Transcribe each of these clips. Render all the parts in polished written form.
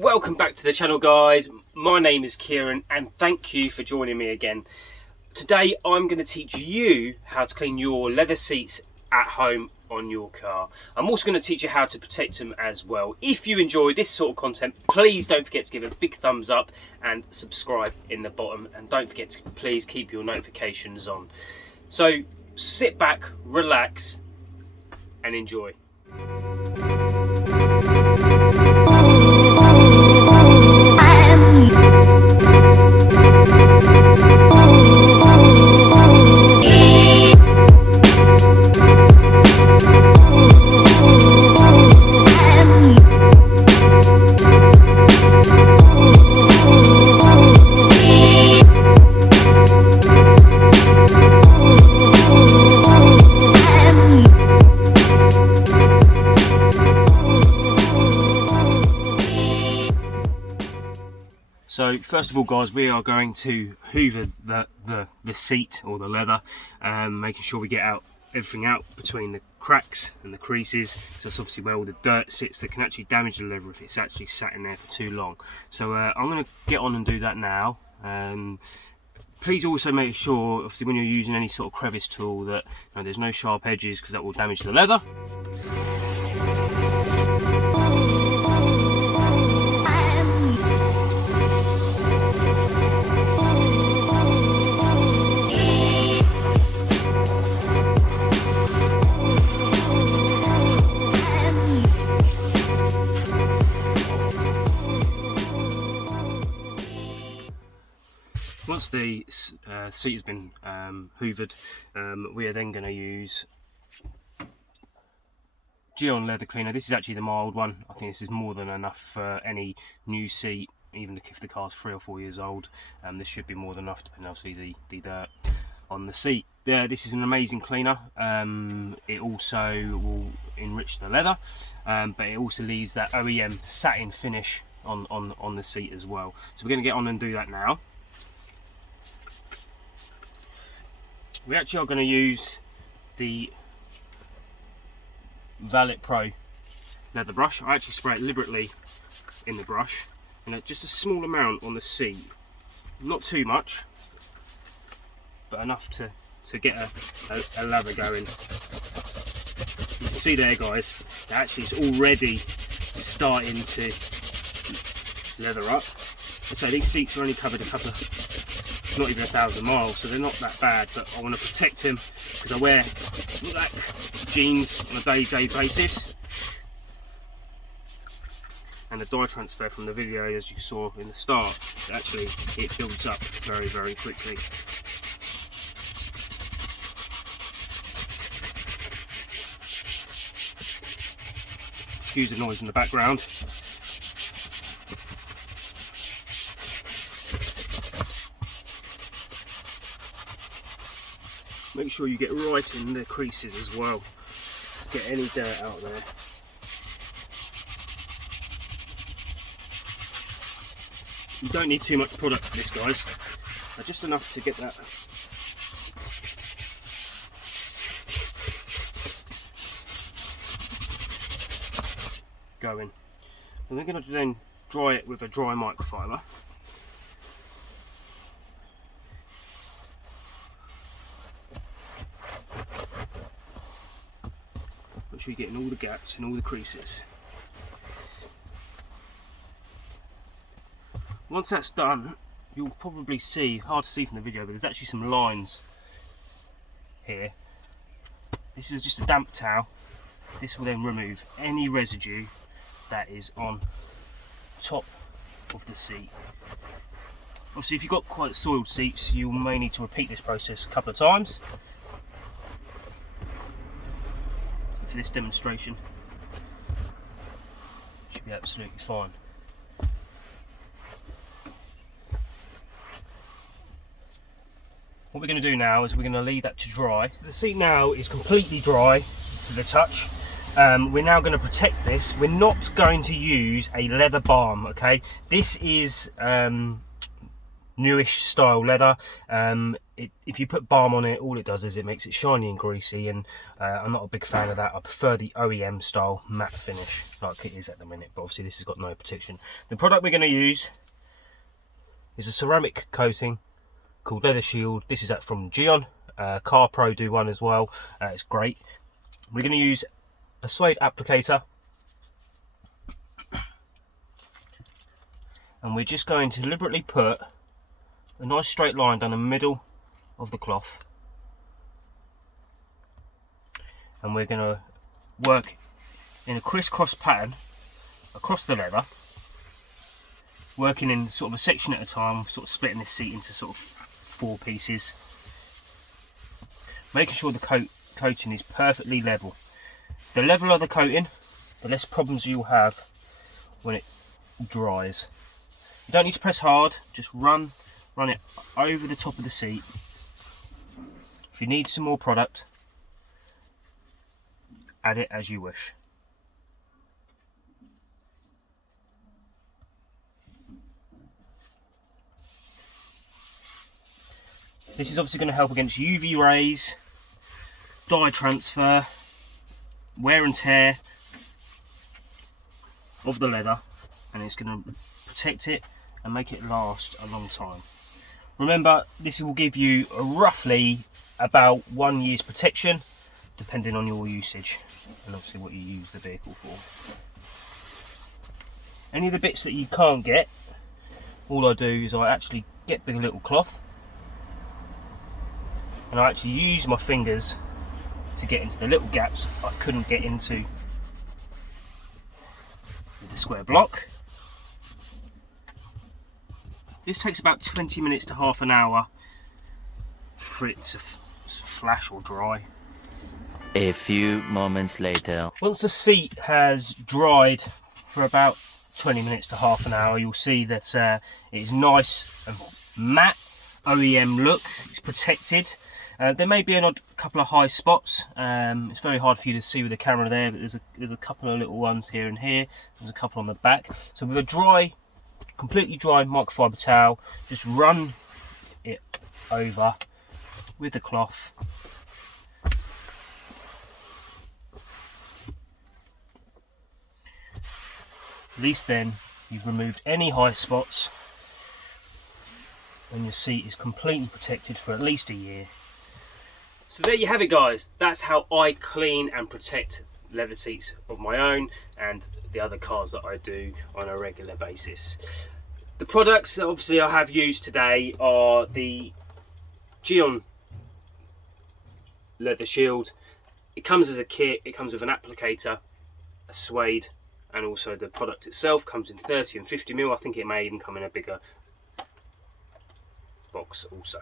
Welcome back to the channel, guys. My name is Kiran and thank you for joining me again. Today I'm going to teach you how to clean your leather seats at home on your car. I'm also going to teach you how to protect them as well. If you enjoy this sort of content, please don't forget to give a big thumbs up and subscribe in the bottom, and don't forget to please keep your notifications on. So sit back, relax and enjoy. So first of all, guys, we are going to hoover the seat or the leather, making sure we get everything out between the cracks and the creases. So that's obviously where all the dirt sits that can actually damage the leather if it's actually sat in there for too long. So I'm going to get on and do that now. Please also make sure, obviously, when you're using any sort of crevice tool, that there's no sharp edges, because that will damage the leather. Once the seat has been hoovered, we are then going to use Gyeon leather cleaner. This is actually the mild one. I think this is more than enough for any new seat, even if the car's 3 or 4 years old. This should be more than enough, depending obviously the dirt on the seat. This is an amazing cleaner. It also will enrich the leather, but it also leaves that OEM satin finish on the seat as well. So we're going to get on and do that now. We actually are going to use the VALET Pro leather brush. I actually spray it liberally in the brush, and just a small amount on the seat, not too much, but enough to get a lather going. You can see there, guys, that actually it's already starting to leather up. So these seats are only covered not even 1,000 miles, so they're not that bad, but I want to protect them because I wear black jeans on a day-to-day basis, and the dye transfer from the video, as you saw in the start, actually it builds up very, very quickly. Excuse the noise in the background. Make sure you get right in the creases as well, get any dirt out there. You don't need too much product for this, guys, just enough to get that going. And we're going to then dry it with a dry microfiber. Make sure you're getting all the gaps and all the creases. Once that's done, you'll probably see, hard to see from the video, but there's actually some lines here. This is just a damp towel. This will then remove any residue that is on top of the seat. Obviously, if you've got quite soiled seats, you may need to repeat this process a couple of times. For this demonstration, should be absolutely fine. What we're going to do now is we're going to leave that to dry. So the seat now is completely dry to the touch. We're now going to protect this. We're not going to use a leather balm, okay? This is newish style leather. If you put balm on it, all it does is it makes it shiny and greasy, and I'm not a big fan of that. I prefer the OEM style matte finish like it is at the minute, but obviously this has got no protection. The product we're going to use is a ceramic coating called Leather Shield. This is from Gyeon. Car Pro do one as well. It's great. We're going to use a suede applicator, and we're just going to deliberately put a nice straight line down the middle of the cloth, and we're going to work in a crisscross pattern across the leather, working in sort of a section at a time, sort of splitting this seat into sort of 4 pieces, making sure the coating is perfectly level. The leveler the coating, the less problems you'll have when it dries. You don't need to press hard, just run it over the top of the seat. If you need some more product, add it as you wish. This is obviously going to help against UV rays, dye transfer, wear and tear of the leather, and it's going to protect it and make it last a long time. Remember, this will give you roughly about 1 year's protection, depending on your usage and obviously what you use the vehicle for. Any of the bits that you can't get, all I do is I actually get the little cloth and I actually use my fingers to get into the little gaps I couldn't get into with the square block. This takes about 20 minutes to half an hour for it to flash or dry. A few moments later. Once the seat has dried for about 20 minutes to half an hour, you'll see that it is nice and matte, OEM look. It's protected. There may be a couple of high spots. It's very hard for you to see with the camera there, but there's a couple of little ones here and here. There's a couple on the back. So with a completely dry microfiber towel, just run it over with the cloth. At least then you've removed any high spots and your seat is completely protected for at least a year. So there you have it, guys. That's how I clean and protect leather seats of my own and the other cars that I do on a regular basis. The products that obviously I have used today are the Gyeon Leather Shield. It comes as a kit. It comes with an applicator, a suede, and also the product itself comes in 30 and 50mm. I think it may even come in a bigger box also.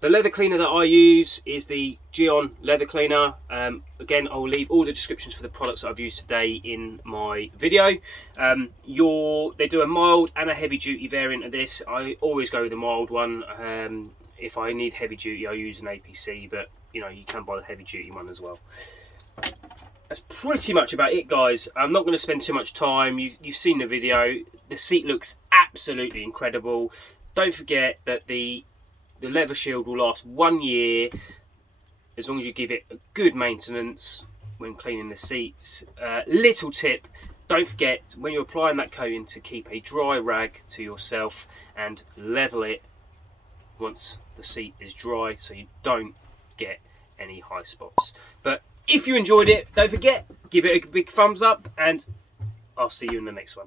The leather cleaner that I use is the Gyeon leather cleaner. Again, I'll leave all the descriptions for the products that I've used today in my video. They do a mild and a heavy duty variant of this. I always go with the mild one. If I need heavy duty, I use an APC, but you know, you can buy the heavy duty one as well. That's pretty much about it, guys. I'm not going to spend too much time. You've seen the video. The seat looks absolutely incredible. Don't forget that the leather shield will last 1 year as long as you give it a good maintenance when cleaning the seats. Little tip, don't forget when you're applying that coating to keep a dry rag to yourself and level it once the seat is dry so you don't get any high spots. But if you enjoyed it, don't forget, give it a big thumbs up and I'll see you in the next one.